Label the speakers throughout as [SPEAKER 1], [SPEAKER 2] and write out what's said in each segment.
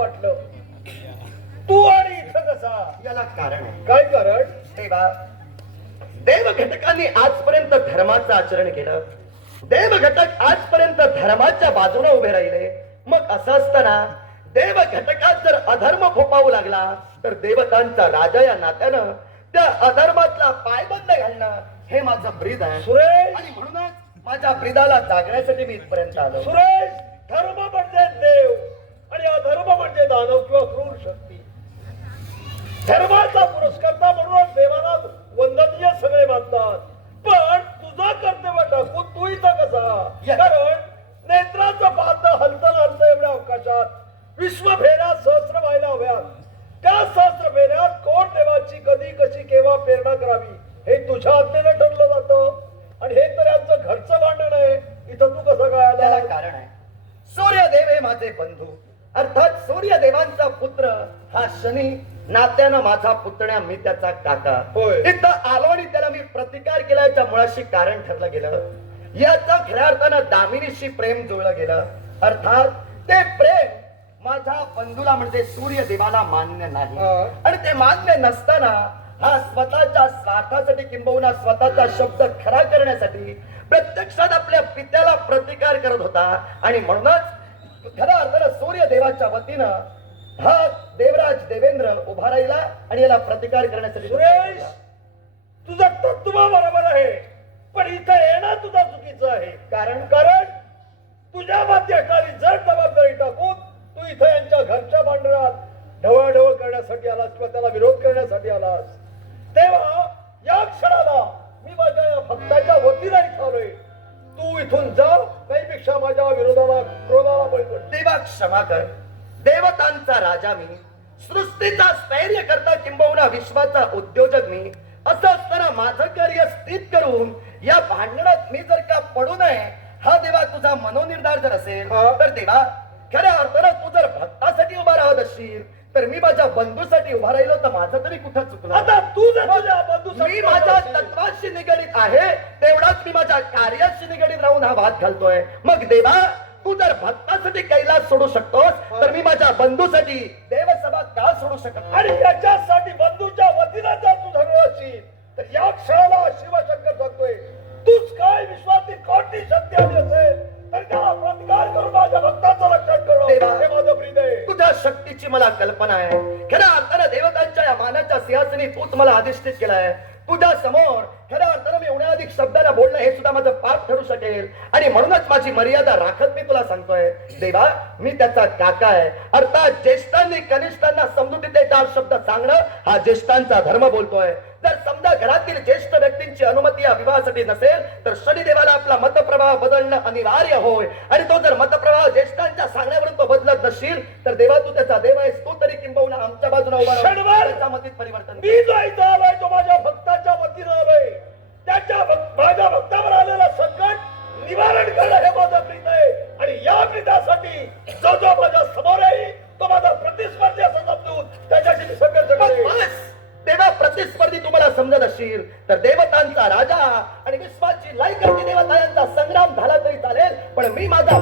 [SPEAKER 1] वाटलं. तू आणि इथं कसा?
[SPEAKER 2] याला कारण आहे.
[SPEAKER 1] काय कारण?
[SPEAKER 2] तेव्हा देव घटकांनी आजपर्यंत धर्माचं आचरण केलं. देव घटक आजपर्यंत धर्माच्या बाजूने उभे राहिले. मग असं असताना देव घटकात जर अधर्म फोपावू लागला तर देवतांचा राजा या नात्यानं त्या अधर्मातला पायबंद घालणं हे माझं ब्रीद आहे.
[SPEAKER 1] सुरेश!
[SPEAKER 2] आणि म्हणूनच माझ्या ब्रीदाला जागण्यासाठी मी इथपर्यंत आलो.
[SPEAKER 1] सुरेश! धर्म म्हणजे देव. आणि अधर्म म्हणजे दानव किंवा क्रूर शक्ती. धर्माचा पुरस्कर्ता म्हणून देवाला वंदनीय सगळे मानतात. पण तुझा कर्तव्य टाकून तू इथं कसा. कारण नेत्राचं पाहत हलतं हलतं एवढ्या अवकाशात. विश्व फेऱ्या सहस्र व्हायला हव्यात त्या सहस्र फेऱ्यात कोण देवाची कधी कशी केव्हा प्रेरणा करावी हे तुझ्या आज्ञेनं ठरलं जातं. आणि हे तर यांचं घरचं भांडण आहे. इथं तू कसं काय आला?
[SPEAKER 2] कारण आहे. सूर्यदेव हे माझे बंधू. अर्थात सूर्यदेवांचा पुत्र हा शनी नात्यानं माझा पुतण्या मी त्याचा काका. इथं आलो आणि त्याला मी प्रतिकार केला याच्या मुळाशी कारण ठरलं गेलं. याचा खऱ्या अर्थानं दामिनीशी प्रेम जुळलं गेलं. अर्थात ते प्रेम माझ्या बंधूला म्हणजे सूर्यदेवाला मान्य नाही. आणि ते मान्य नसताना हा स्वतःच्या स्वार्थासाठी किंबहुना स्वतःचा शब्द खरा करण्यासाठी प्रत्यक्षात आपल्या पित्याला प्रतिकार करत होता. आणि म्हणूनच खऱ्या अर्थानं सूर्यदेवाच्या वतीनं हा देवराज देवेंद्र उभा राहिला आणि याला प्रतिकार करण्यासाठी
[SPEAKER 1] सुरेश तुझं तत्व बरोबर आहे पण इथं येणं तुझं चुकीचं आहे.
[SPEAKER 2] कारण
[SPEAKER 1] कारण तुझ्या माध्यकाली जर जबाबदारी टाकून
[SPEAKER 2] क्षमा कर देवतांचा राजा मी सृष्टीचा स्थैर्य करता किंबहुना विश्वाचा उद्योजक मी असं असताना माझं कार्य स्थित करून या भांडणात मी जर का पडू नये हा देवा तुझा मनोनिर्धार जर असेल. तर देवा खऱ्या अर्थानं तू जर भक्तासाठी उभा राहत असशील तर मी माझ्या बंधूसाठी उभा राहिलो तर माझं तरी कुठं चुकलं?
[SPEAKER 1] आता तू जर तुझ्या बंधूसाठी
[SPEAKER 2] मी माझ्या तत्वाशी निगडीत आहे तेवढाच मी माझ्या कार्याशी निगडीत राहून हा वाद घालतोय. मग देवा तू जर भक्तासाठी कैलास सोडू शकतोस तर मी माझ्या बंधूसाठी देवसभा का सोडू शकत?
[SPEAKER 1] आणि याच्यासाठी बंधूच्या वतीनं जर तू झगडत असशील तर या क्षणाला शिवशंकर सांगतोय तूच काय विश्वातील कोणती शक्ती आली असेल तर त्याला प्रतिकार करून माझ्या भक्ताचं रक्षण करणं
[SPEAKER 2] देवा.
[SPEAKER 1] हे माझं प्रीत आहे
[SPEAKER 2] तुझ्या शक्तीची मला कल्पना आहे खऱ्या अर्थानं देवतांच्या या मानाच्या सिंहासनी तूच मला अधिष्ठित केलाय शकेल आणि म्हणूनच माझी मर्यादा राखत मी तुला सांगतोय. देवा मी त्याचा काका आहे. अर्थात ज्येष्ठांनी कनिष्ठांना समजुतीचे चार शब्द सांगणं हा ज्येष्ठांचा धर्म बोलतोय. जर समजा घरातील ज्येष्ठ व्यक्तींची अनुमती या विवाहासाठी नसेल तर शनिदेवाला आपला मतप्रवाह बदलणं अनिवार्य होय. आणि तो जर मतप्रवाह ज्येष्ठांच्या सांगण्यावरून तो बदलत नसशील तर देवा तू त्याचा देव आहेस. तू तरी किंबहुना आमच्या बाजूने उभा मतीत परिवर्तन.
[SPEAKER 1] मी जो इथं आलोय तो माझ्या भक्ताच्या वतीनं आलोय. त्याच्या माझ्या भक्तावर आलेलं संकट निवारण करणं हे माझं प्रीत आहे. आणि या प्रीतासाठी जो जो माझ्यासमोर येईल तो माझा प्रतिस्पर्धी असं समजून त्याच्याशी मी संघर्ष
[SPEAKER 2] तेव्हा प्रतिस्पर्धी तुम्हाला समजत असशील तर देवतांचा राजा आणि विश्वाची लायकाची देवता यांचा संग्राम झाला तरी चालेल पण मी माझा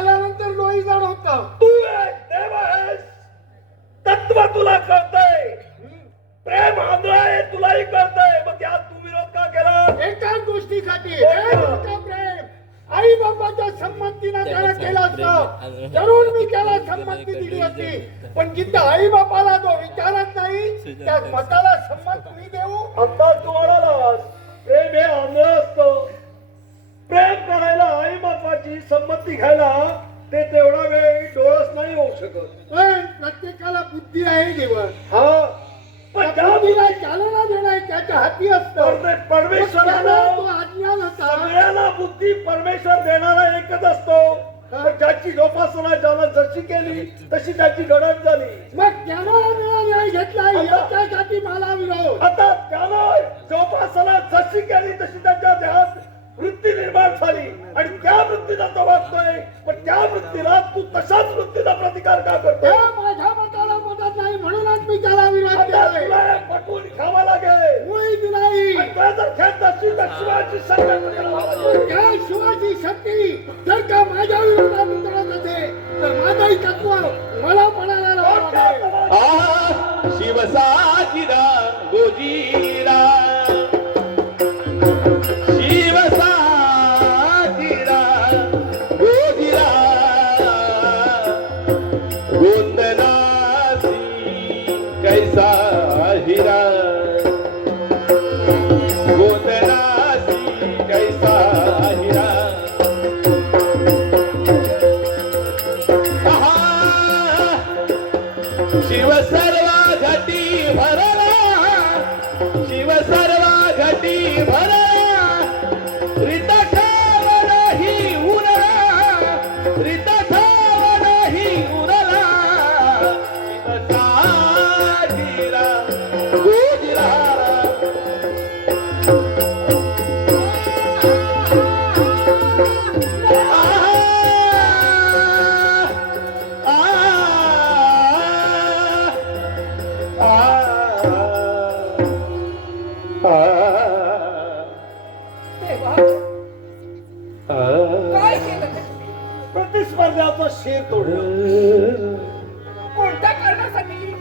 [SPEAKER 3] आल्यानंतर लोही जाणवत
[SPEAKER 1] तू एक देव आहेस. तत्व तुला कळतंय. प्रेम आंधळ आहे तुलाही कळतंय. मग त्यात तू विरोध का केला?
[SPEAKER 3] एकाच गोष्टीसाठी हे मोठं प्रेम. आई बाबाच्या संमतीनं त्याला केलं असतं जरूर मी त्याला संमती दिली असती. पण जिथं आई बापाला जो विचारत नाही त्या मताला संमत मी देऊ.
[SPEAKER 1] आता तू म्हणालास प्रेम हे आंधळ संमती घ्यायला ते तेवढा वेळ डोळस नाही होऊ शकत.
[SPEAKER 3] पण प्रत्येकाला बुद्धी आहे देवा.
[SPEAKER 1] हा. पण
[SPEAKER 3] त्या बुद्धीला चालना देणं त्याच्या हाती असतं.
[SPEAKER 1] परमे-
[SPEAKER 3] त्याला तो
[SPEAKER 1] परमेश्वराला
[SPEAKER 3] अज्ञान होता
[SPEAKER 1] बुद्धी परमेश्वर देणारा एकच असतो. पण ज्याची जोपासना ज्याला जशी केली तशी त्याची घडण झाली.
[SPEAKER 3] मग त्याला निर्णय घेतला याच्यासाठी मला विरोध.
[SPEAKER 1] आता त्यानं जोपासना जशी केली तशी त्याच्या देहात वृत्ती निर्माण झाली आणि त्या वृत्तीला तो वागतोय पण त्या वृत्तीला तू तशाच वृत्तीचा प्रतिकार का करतोय?
[SPEAKER 3] त्या माझ्या मताला मदत नाही म्हणूनच मी त्याला विरोध
[SPEAKER 1] हे पटवून खावा लागेल.
[SPEAKER 3] मुळीच नाही.
[SPEAKER 1] जर तर शिवाची लागेल.
[SPEAKER 3] त्या शिवाची शक्ती जर का माझ्या विरोधात उतरत असेल तर माझंही तत्व मला पणाला लावावं लागेल.
[SPEAKER 4] शिव सर्वा घटी भरला. शिव सर्वा घटी भरला.
[SPEAKER 5] काय केलं
[SPEAKER 1] शिर तोडलं.
[SPEAKER 5] कोणत्या कारणासाठी?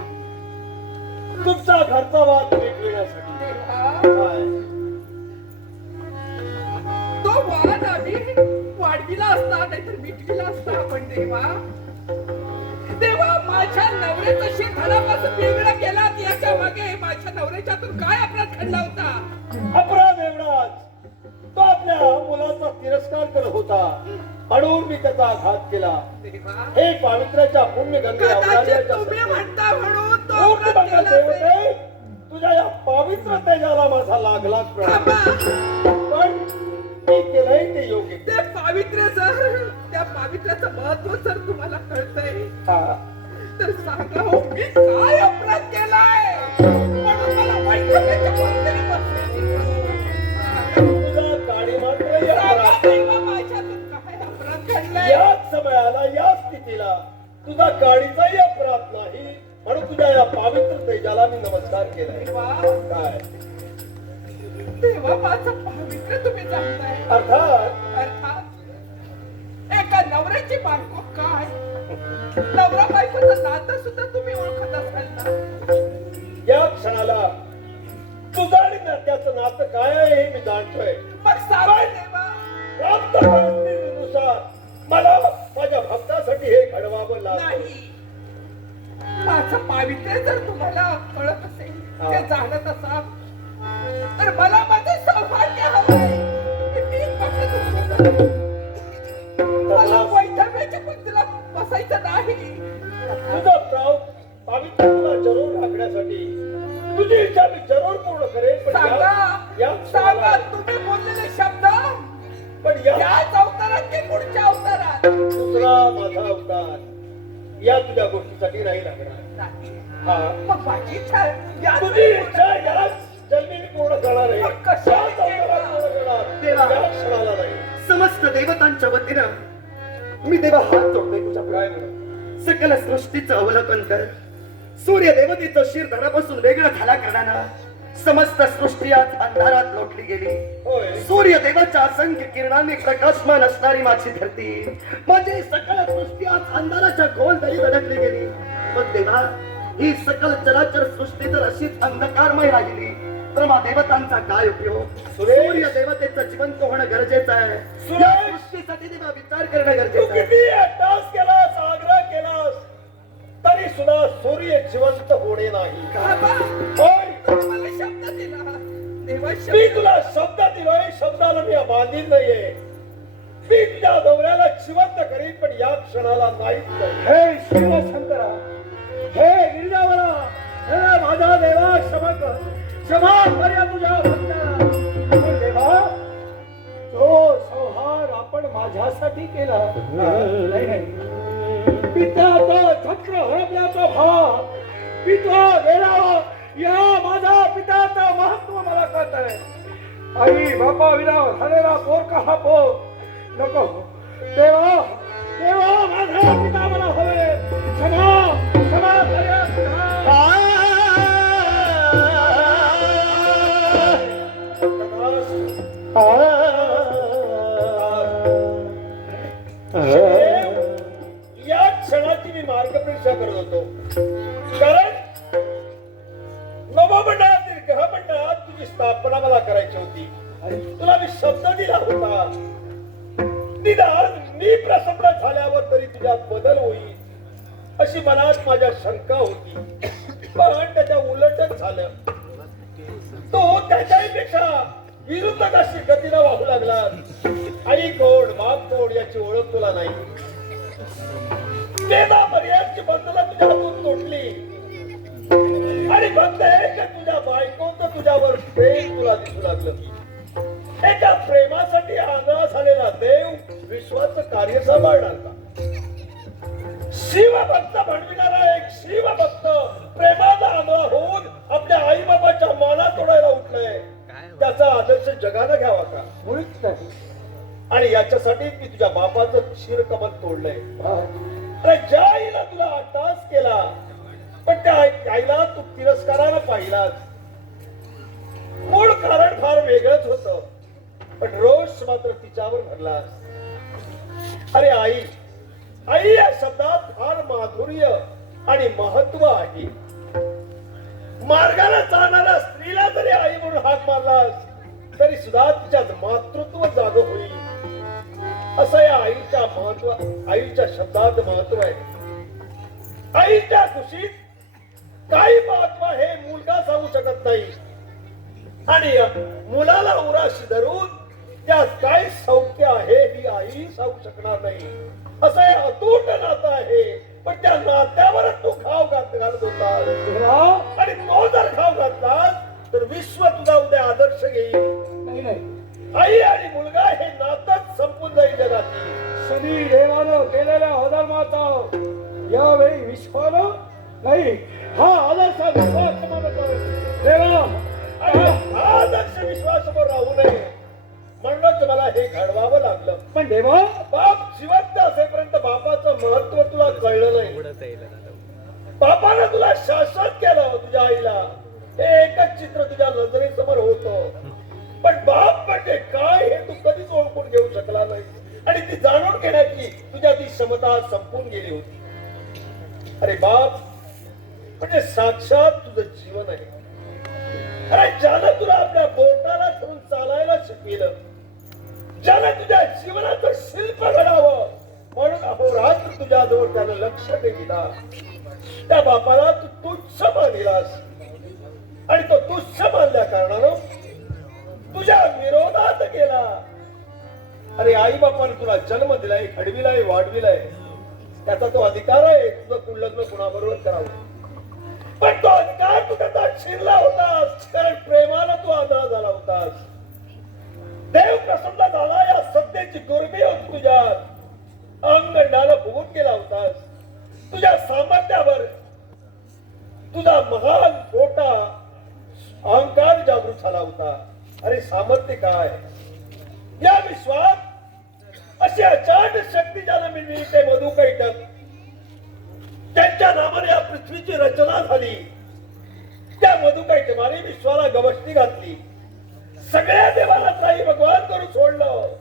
[SPEAKER 1] तुमचा घरचा वाद काय?
[SPEAKER 5] तो वाद आम्ही वाढविला असता नाहीतर मिटविला असता आपण देवा. माझ्या नवऱ्याचं शेत घरापासून वेगळं केलात याच्या मागे माझ्या नवऱ्याच्यातून काय अपराध घडला होता
[SPEAKER 1] अपराध एवढाच तो आपल्या मुलाचा तिरस्कार करत होता म्हणून मी त्याचा आघात केला हे पावित्र्याच्या पुण्य
[SPEAKER 5] म्हणता म्हणून तो.
[SPEAKER 1] तुझ्या या पवित्र तेजाला माझा.
[SPEAKER 5] थांबा.
[SPEAKER 1] पण मी केलंय ते योग्य
[SPEAKER 5] ते पावित्र्य जर त्या पावित्र्याचं महत्त्व जर तुम्हाला कळतंय. तर सांगा हो मी काय अपराध केलाय
[SPEAKER 1] याच समयाला या स्थितीला तुझा काळीचाही अपराध नाही. म्हणून तुझ्या या पवित्र तेजाला मी नमस्कार केलाय. काय?
[SPEAKER 5] माझं पावित्र्य तुम्ही जाणताय
[SPEAKER 1] अर्थात?
[SPEAKER 5] अर्थात. एका नवऱ्याची बायको काय? नवरा बायकोचं नातं सुद्धा तुम्ही ओळखत असाल ना?
[SPEAKER 1] या क्षणाला तुझं आणि त्याचं नातं काय आहे हे मी जाणतोय.
[SPEAKER 5] मग सांगा देवा.
[SPEAKER 1] प्राप्त परिस्थितीनुसार मला माझ्या भक्तासाठी हे घडवावं लागलं
[SPEAKER 5] नाही. माझं पावित्र्य जर तुम्हाला कळत असेल
[SPEAKER 1] हा.
[SPEAKER 5] ते जाणत असाल तर मला माझं सौभाग्य हवंय. की मी फक्त मग माझी इच्छा याच
[SPEAKER 1] तुझी इच्छा याच जन्मी मी पूर्ण करणार आहे.
[SPEAKER 5] मग कशाला
[SPEAKER 1] याच अवतारात पूर्ण करणार.
[SPEAKER 2] देवा.
[SPEAKER 1] या क्षणाला नाही.
[SPEAKER 2] समस्त देवतांच्या वतीनं मी देवा हात जोडतोय तुझ्या पुढे
[SPEAKER 1] काय
[SPEAKER 2] सकल सृष्टीचं अवलोकन कर. सूर्य देवतेचं शिर धरापासून वेगळं खाला करण्यानं समस्त सृष्टी आज अंधारात लोटली गेली.
[SPEAKER 1] होय.
[SPEAKER 2] सूर्य देवाच्या असंख्य किरणांनी प्रकाशमान असणारी माझी धरती. माझी सकल सृष्टी आज अंधाराच्या खोल दरी धडकली गेली. मग देवा ही सकल चराचर सृष्टी तर अशीच अंधकारमय राहिली. तर मग देवतांचा काय उपयोग! सूर्य देवतेचं जिवंत होणं गरजेचं आहे! या सृष्टीसाठी देवा विचार करणं
[SPEAKER 1] तू
[SPEAKER 2] गरजेचं आहे.
[SPEAKER 1] केलास आग्रह केलास तरी सुद्धा सूर्य जिवंत होणे नाही.
[SPEAKER 5] मला शब्द दिला. देवा
[SPEAKER 1] मी तुला शब्द दिलोय शब्दाला मी बांधील नाहीये. मी तुझ्या दौऱ्याला जिवंत करीन पण या क्षणाला नाहीच करीन. हे शिवशंकरा हे गिरिजावरा हे माझा देवा क्षमा कर. क्षमा कर तुझ्या भक्ताला देवा तो संहार आपण माझ्यासाठी केला. नाही नाही. पित्याचा छत्र हरपल्याचा भाव पिता गेला या माझा पित्याचं महत्त्व मला कळत आहे. आई बापा विना झालेला पोर का हा पोर. नको. देवा देवा माझा पिता अशी मनात माझ्या शंका होती. पण त्याच्या उलटच झालं. तो त्याच्यापेक्षा विरुद्ध कशी गतीला वाहू लागला. आई कोण बाप कोण याची ओळख तुला नाही. पर्यायची मर्यादची बंधनं तुझ्या हातून तुटली. आणि फक्त एक तुझ्या बायकोच तुझ्यावर प्रेम तुला दिसू लागलं. एका प्रेमासाठी आंधळा झालेला देव विश्वाचं कार्य सांभाळणार का? शिवभक्त म्हणविणारा एक शिवभक्त प्रेमाला आंधळा होऊन आपल्या आई बाबाच्या माना तोडायला उठलाय त्याचा आदर्श जगानं घ्यावा का? मुळीच नाही. आणि याच्यासाठी मी तुझ्या बापाचं शिरकमल तोडलंय. अरे ज्या आईला तुला अट्टास केला पण त्या आई- आईला तू तिरस्कारानं पाहिलास. मूळ कारण फार वेगळंच होत. पण रोष मात्र तिच्यावर भरलास अरे आई आई या शब्दात फार माधुर्य आणि महत्त्व आहे. मार्गाला जाणाऱ्या स्त्रीला जरी आई म्हणून हाक मारलास तरी सुद्धा तिच्यात मातृत्व जाग होईल. असं या आईच्या महत्त्व आईच्या शब्दात महत्त्व आहे. आईच्या खुशीत काही महत्त्व हे मुलगा सांगू शकत नाही. आणि मुलाला उराशी धरून त्यात काय सौख्य आहे ही आई सांगू शकणार नाही. असं हे अतूट नातं आहे. पण त्या नात्यावरच तू खाव घात घालत होता आणि तो जर खाव घातलास तर विश्व तुझा उद्या आदर्श घेईल. आई आणि मुलगा हे नातच संपून जाईल जगातील.
[SPEAKER 6] शनी देवानं केलेल्या अधर्माचा यावेळी विश्वानं नाही हा आदर्श विश्वास देवा!
[SPEAKER 1] हा आदर्श विश्वासमोर राहू नये. म्हणूनच मला हे घडवावं लागलं.
[SPEAKER 6] पण देवा!
[SPEAKER 1] बाप जिवंत असेपर्यंत बापाचं महत्त्व तुला कळलं नाही. बापानं तुला शासन केलं तुझ्या आईला. हे एकच चित्र तुझ्या नजरेसमोर होत. पण बाप म्हणजे काय हे तू कधीच ओळखून घेऊ शकला नाही. आणि ती जाणून घेण्याची तुझ्या ती क्षमता संपून गेली होती. अरे बाप म्हणजे साक्षात तुझं जीवन आहे. अरे ज्यानं तुला आपल्या बोटाला धरून चालायला शिकविलं ज्याने तुझ्या जीवनाचं शिल्प घडावं म्हणून अहोरात्र तुझ्या जवळ त्यानं लक्ष ते दिला. त्या बापाला तू तुच्छ मानिलास. आणि तो तुच्छ मानल्या कारणानं तुझ्या विरोधात गेला. अरे आई बापाने तुला जन्म दिलाय घडविलाय वाढविलाय. त्याचा तो अधिकार आहे. तुझं कुलग्न कुणाबरोबर करावं? पण तो अधिकार तू त्याचा छिरला होतास. कारण प्रेमाला तू आदळा झाला होतास. देव प्रसन्न झाला या सत्तेची गुरमी होती तुझ्या अंगणाला फुगून गेला होतास. तुझ्या सामर्थ्यावर तुझा महान मोठा अहंकार जागृत झाला होता. अरे सामर्थ्य काय या विश्वात अशी अचाट शक्ती ज्याला मिळली ते मधु कैटक त्यांच्या नावाने या पृथ्वीची रचना झाली त्या मधु कैटकाने विश्वाला गवसणी घातली सगळ्या देवाला त्राई भगवान करून सोडलं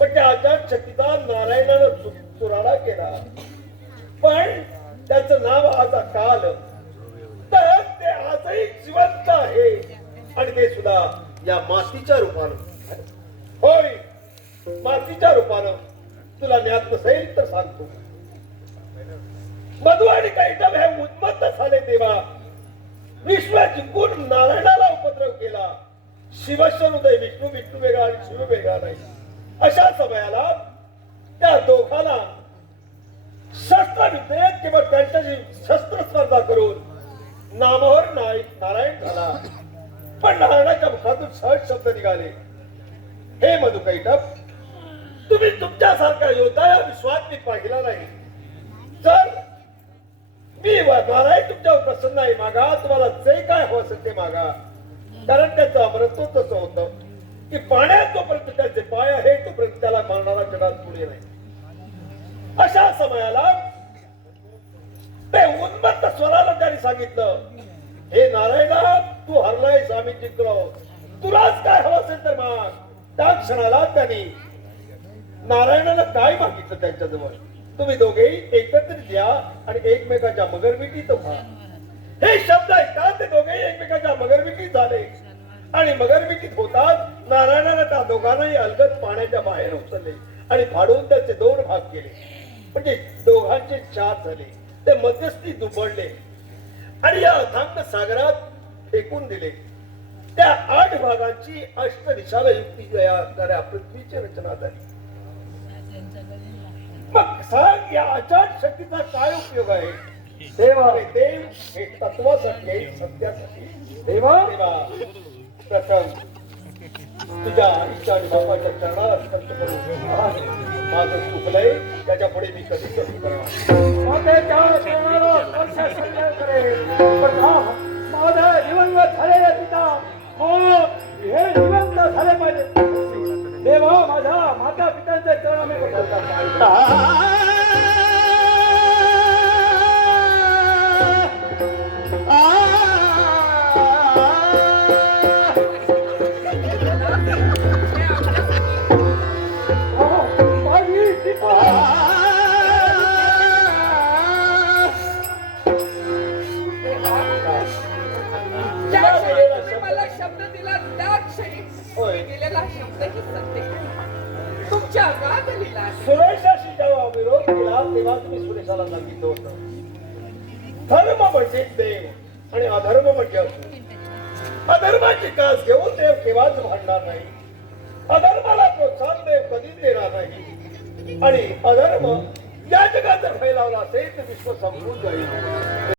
[SPEAKER 1] पण त्या अचाट शक्तीचा नारायणानं चु- चुराडा केला पण त्याचं नाव आज काल तर ते आजही जिवंत आहे आणि ते सुद्धा या मातीच्या रूपानं होय मातीच्या रूपानं तुला ज्ञात नसेल तर सांगतो. मधु आणि कैटम हे उन्मत्त झाले देवा. विश्व जिंकून नारायणाला उपद्रव केला. शिवशनुदय विष्णू विष्णू वेगळा आणि शिव वेगळा नाही. अशा समयाला त्या दोघांना शस्त्र विद्येत किंवा त्यांच्याशी शस्त्र स्पर्धा करून नामावर नाय नारायण झाला. पण नारायणाच्या मुखातून सहज शब्द निघाले. हे मधुकैटप तुम्ही तुमच्यासारखा योद्धा या विश्वात मी पाहिला नाही. तर मी व- नारायण तुमच्यावर प्रसन्न आहे मागा तुम्हाला जे काय हवं असेल ते मागा. कारण त्याचं अमरत्व तसं होतं की पाण्यात जोपर्यंत त्याचे पाय आहे तोपर्यंत त्याला मारणारा जगात पुढे नाही. अशा समयाला ते उन्मत्त स्वराला त्याने सांगितलं हे नारायणा तू हरलाय स्वामी जिंकलो तुलाच काय हवं असेल तर माग. त्या क्षणाला त्यांनी नारायणाला काय मागितलं त्यांच्याजवळ? तुम्ही दोघेही एकत्रित या आणि एकमेकाच्या मगरमिटीत व्हा हे शब्द ऐकतात ते दोघेही एकमेकाच्या मगरमिटीत झाले. आणि मगरमिटीत होतात नारायणाला त्या दोघांनाही अलगद पाण्याच्या बाहेर उचलले आणि फाडून त्याचे दोन भाग केले. म्हणजे दोघांचे चार झाले. ते मध्यस्थी दुबडले आणि या अथांग सागरात फेकून दिले. त्या आठ भागांची अष्ट दिशाला युक्ती या पृथ्वीची रचना झाली. मग सांग या अचाट शक्तीचा काय उपयोग आहे? देवा रे देव हे तत्वासाठी आहे, सत्यासाठी.
[SPEAKER 6] देवा
[SPEAKER 1] देवा. प्रथम तुझ्या आईच्या आणि बापाच्या चरणाला स्पर्श करून माझं चुकलंय त्याच्या पुढे मी कधी कधी करणार
[SPEAKER 6] माझा दिवंगत झालेला पिता. हो, हे जिवंत झाले पाहिजे. देवा माझ्या माता पित्यांच्या चरणाने माझी
[SPEAKER 1] होय.
[SPEAKER 5] सत्य तुमच्या अगाध लिहिला
[SPEAKER 1] सुरेशाशी जेव्हा विरोध केला तेव्हा तुम्ही सुरेशाला सांगितलं होतं धर्म म्हणजे देव आणि अधर्म म्हणजे असू अधर्माची कास घेऊन देव केव्हाच भांडणार नाही. अधर्माला प्रोत्साहन देव कधीच देणार नाही. आणि अधर्म या जगात जर फैलावला असेल तर विश्व संपून जाईल.